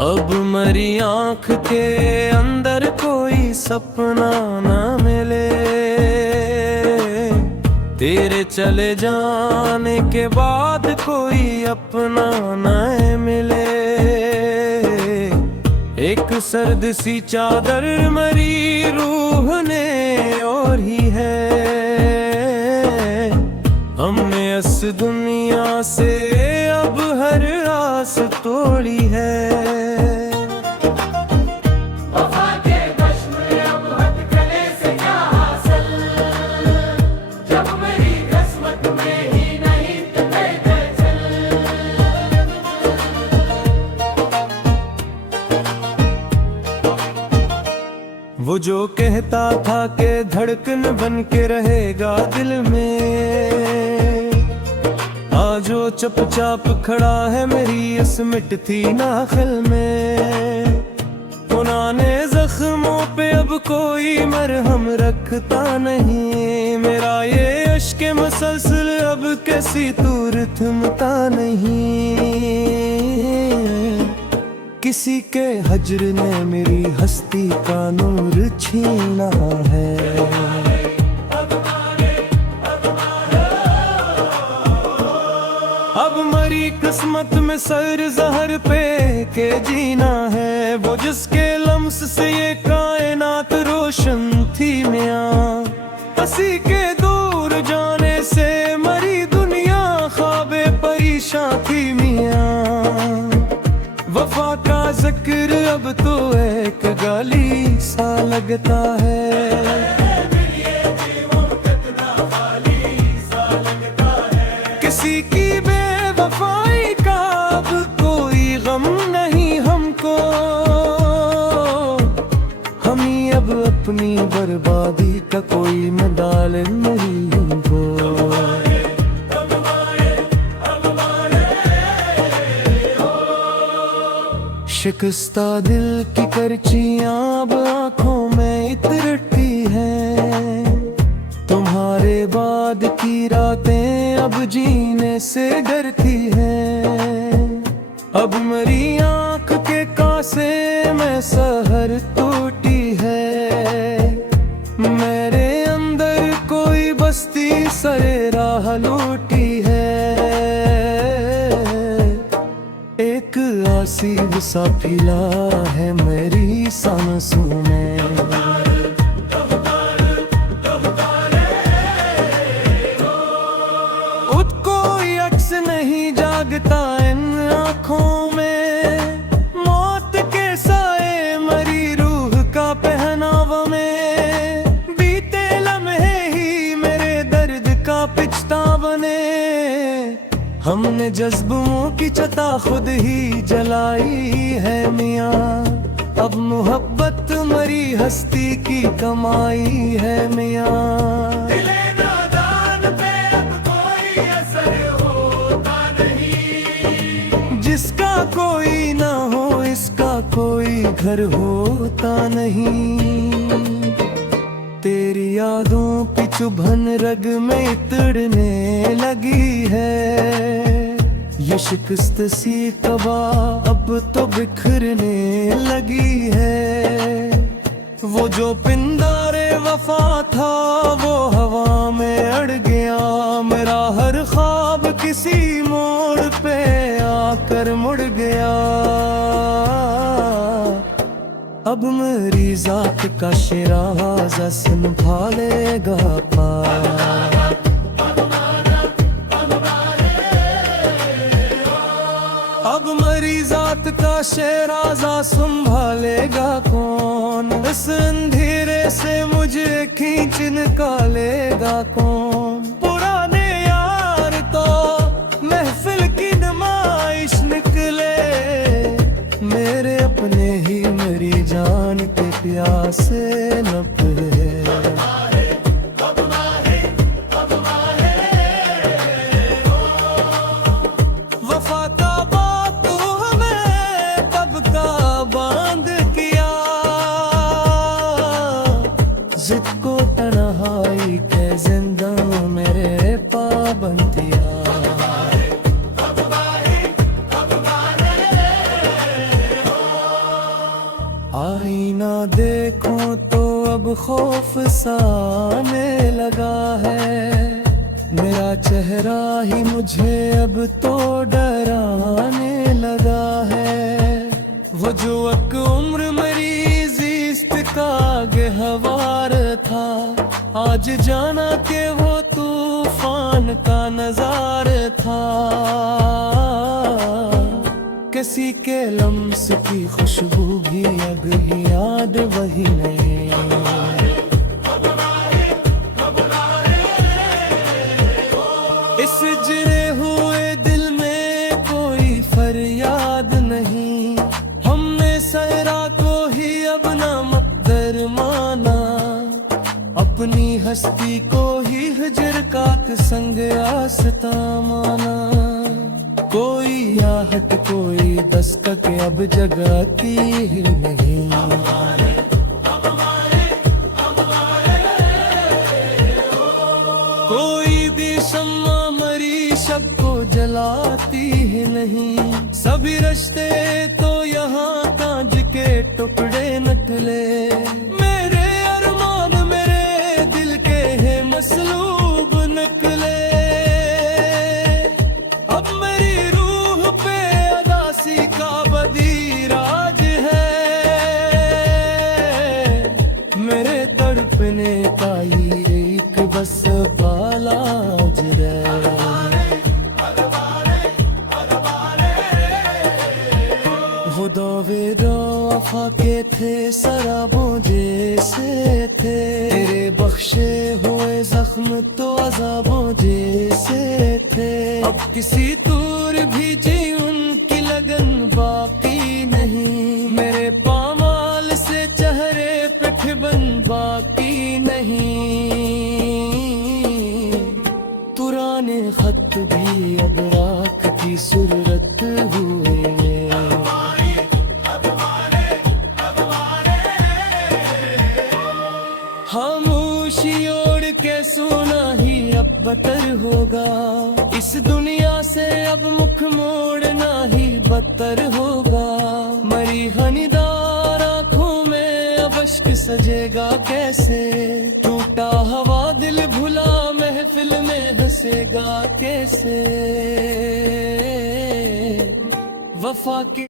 अब मरी आँख के अंदर कोई सपना न मिले, तेरे चले जाने के बाद कोई अपना न मिले। एक सर्द सी चादर मरी रूह ने ओढ़ी है, हमने इस दुनिया से अब हर आस तोड़ी है। वो जो कहता था कि धड़कन बन के रहेगा दिल में, आज वो चुपचाप खड़ा है मेरी इस मिटती नाखिल में। पुराने जख्मों पे अब कोई मरहम रखता नहीं, मेरा ये इश्क मुसलसल अब किसी तूर थमता नहीं। किसी के हज्र ने मेरी हस्ती का नूर छीना है, अब मरी किस्मत में सर जहर पे के जीना है। वो जिसके लम्स से ये कायनात रोशन थी मियाँ, हंसी के दूर जाने से मरी दुनिया ख्वाबे परेशान थी मियाँ। वफा का जिक्र अब तो एक गाली सा लगता है, किसी की बेवफाई का अब कोई गम नहीं हमको। हम ही अब अपनी बर्बादी का कोई मदाल नहीं हमको। शिकस्ता दिल की करचियां अब आँखों में इतरती हैं, तुम्हारे बाद की रातें अब जीने से डरती हैं। अब मरी आँख के कासे में सहर टूटी है, मेरे अंदर कोई बस्ती सरे राह लूटी है। एक आसीब सा फैला है मेरी सांसों में, उठ कोई अक्स नहीं जागता इन आँखों में। मौत के साए मरी रूह का पहनावा में, बीते लम्हे ही मेरे दर्द का पिछता बने। हमने जज्बों की चता खुद ही जलाई है मियाँ, अब मोहब्बत मरी हस्ती की कमाई है मियाँ। दिले नादान पे अब कोई असर होता नहीं, जिसका कोई ना हो इसका कोई घर होता नहीं। तेरी यादों की चुभन रग में इतड़ने लगी है, ये शिकस्त सी तबा अब तो बिखरने लगी है। वो जो पिंदारे वफा था वो हवा में अड़ गया, मेरा हर ख्वाब किसी मोड़ पे आकर मुड़ गया। अब मेरी जात का शिराज़ा संभालेगा पार, अब मेरी जात का शिराज़ा संभालेगा कौन। इस अंधेरे से मुझे खींच निकालेगा कौन। पुराने यार तो महफिल की नुमाइश निकले, मेरे अपने ही मेरी जान के प्यासे न पिले। वफा का बात हमें तब का बांध किया, जिद को तन्हाई के जिंदा अब खौफ साने लगा है, मेरा चेहरा ही मुझे अब तो डराने लगा है। वो जो एक उम्र मेरी जिस्त का गहवार था, आज जाना के वो तूफान का नजार था। किसी के लम्स की खुशबू भी अब याद वही नहीं। इस गिरे हुए दिल में कोई फरियाद नहीं, हमने सहरा को ही अब ना मकदर माना, अपनी हस्ती को ही हिजर का संग आस्था माना। कोई आहट कोई दस्तक अब जगह की ही नहीं। कोई भी शम्मा मरी शब को जलाती ही नहीं, सभी रिश्ते तो यहाँ कांच के टुकड़े निकले। मेरे अरमान मेरे दिल के है मसलूब निकले, अब मेरी रूह पे अदासी का बदी राज है। मेरे तड़पने का ही एक बस बालाज है। वो दावे वफा के थे शराबों जैसे थे, तेरे बख्शे हुए जख्म तो अज़ाबों जैसे थे। अब किसी दूर भी जी उनकी लगन बाकी नहीं, मेरे पामाल से चेहरे पे ठिबन बाकी नहीं। पुराने खत भी अब राख की सूरत हुए। खामोशी ओढ़ के सोना ही अब बदतर होगा, इस दुनिया से अब मुख मोड़ना ही बदतर होगा। मरी हनीदार आँखों में अब अश्क सजेगा कैसे, टूटा हवा दिल भुला महफिल में हंसेगा कैसे। वफा के